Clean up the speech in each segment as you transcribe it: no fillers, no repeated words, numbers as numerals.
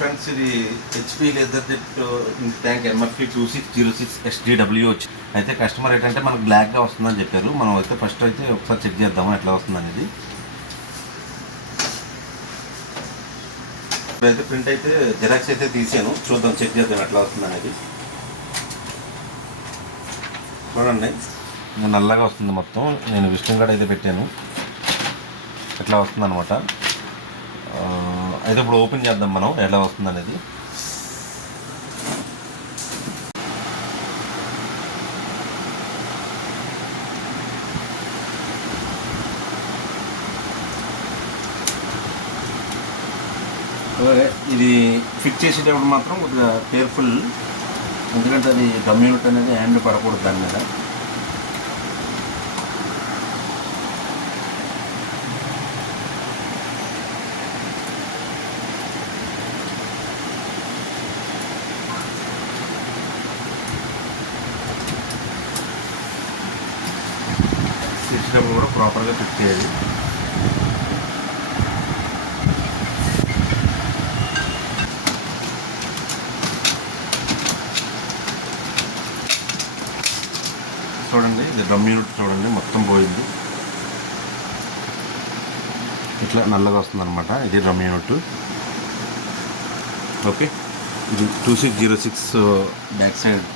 Friends, ఇది HP leather jet ఇంక్ tank MFP 2606 SDW వచ్చింది. అయితే కస్టమర్ ఏంటంటే మనకు బ్లాక్గా వస్తుందని చెప్పారు. మనం అయితే ఫస్ట్ అయితే ఒకసారి చెక్ చేద్దాము ఎట్లా వస్తుంది అనేది. ఇప్పుడైతే ప్రింట్ అయితే జెరాక్స్ అయితే తీసాను, చూద్దాం చెక్ చేద్దాం ఎట్లా వస్తుంది అనేది. చూడండి, నల్లగా వస్తుంది మొత్తం. నేను విజిటింగ్ కార్డ్ అయితే పెట్టాను, ఎట్లా వస్తుంది అనమాట. అయితే ఇప్పుడు ఓపెన్ చేద్దాం మనం ఎలా వస్తుంది అనేది. ఇది ఫిక్స్ చేసేటప్పుడు మాత్రం కొద్దిగా కేర్ఫుల్, ఎందుకంటే అది గమ్ యూనిట్ అనేది హ్యాండ్ పడకూడదు దాని మీద. చేసేటప్పుడు కూడా ప్రాపర్గా ఫిక్స్ చేయాలి. చూడండి, ఇది డ్రమ్ యూనిట్ చూడండి, మొత్తం పోయింది. ఇట్లా నల్లగా వస్తుంది అనమాట. ఇది డ్రమ్ యూనిట్. ఓకే, ఇది 2606 బ్యాక్ సైడ్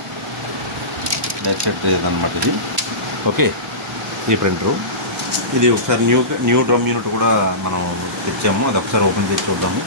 అనమాట ఇది. ఓకే, ఈ ప్రింటరు ఇది ఒకసారి న్యూ డ్రమ్ యూనిట్ కూడా మనం తెచ్చాము, అది ఒకసారి ఓపెన్ చేసి చూద్దాము.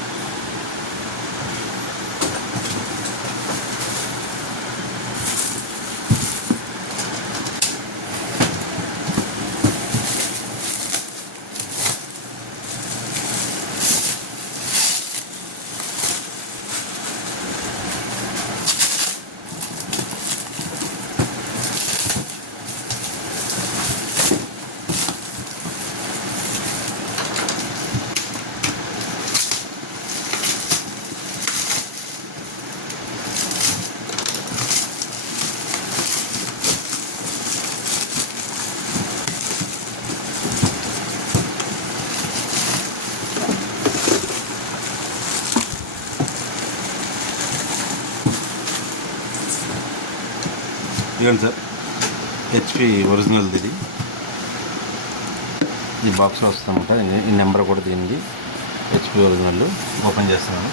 ఇవ్వండి సార్, హెచ్పి ఒరిజినల్ ఇది. ఈ బాక్స్లో వస్తుందన్నమాట. ఈ నెంబర్ కూడా దీనిది హెచ్పి ఒరిజినల్. ఓపెన్ చేస్తున్నాను.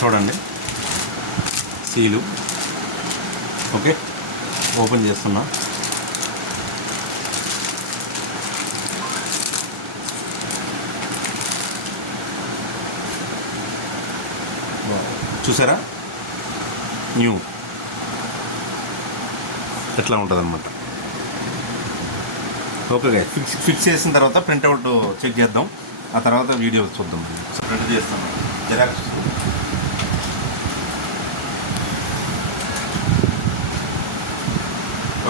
చూడండి, సీలు. ఓకే, ఓపెన్ చేస్తున్నా. చూసారా, న్యూ ఎట్లా ఉంటుంది అనమాట. ఓకే, ఫిక్స్ చేసిన తర్వాత ప్రింట్అవుట్ చెక్ చేద్దాం, ఆ తర్వాత వీడియో చూద్దాం. ప్రింట్ చేస్తాను జెరాక్స్.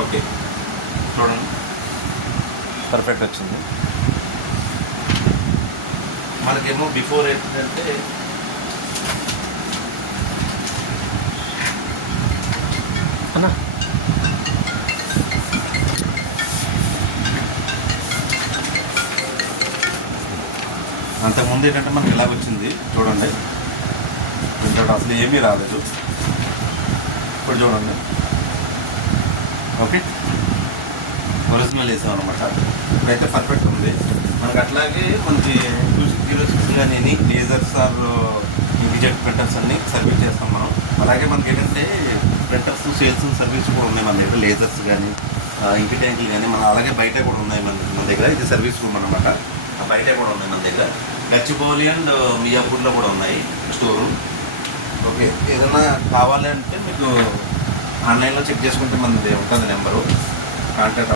ఓకే, చూడండి, పర్ఫెక్ట్ వచ్చింది. మనకేమో బిఫోర్ ఏంటంటే అన్నా అంతకుముందు ఏంటంటే మనకి ఎలా వచ్చింది చూడండి, ఇంత అసలు ఏమీ రాలేదు. ఇప్పుడు చూడండి, ఓకే, ఒరిజినల్ వేసాం అనమాట. ఇప్పుడైతే పర్ఫెక్ట్ ఉంది మనకి. అట్లాగే మనకి 2606 కానీ లేజర్స్ ఆర్ ఇంక్జెట్ ప్రింటర్స్ అన్నీ సర్వీస్ చేస్తాం మనం. అలాగే మనకి ఏంటంటే ప్రింటర్స్ సేల్స్ సర్వీస్ కూడా ఉన్నాయి మన దగ్గర. లేజర్స్ కానీ ఇంక్ ట్యాంకులు కానీ మన అలాగే బయట కూడా ఉన్నాయి మన దగ్గర. ఇది సర్వీస్ రూమ్ అనమాట, బయట కూడా ఉన్నాయి మన దగ్గర. గచ్చిబౌలి అండ్ మియాపూర్లో కూడా ఉన్నాయి స్టోరు. ఓకే, ఏదైనా కావాలంటే మీకు ఆన్లైన్లో చెక్ చేసుకుంటే మనది ఉంటుంది నెంబరు, కాంటాక్ట్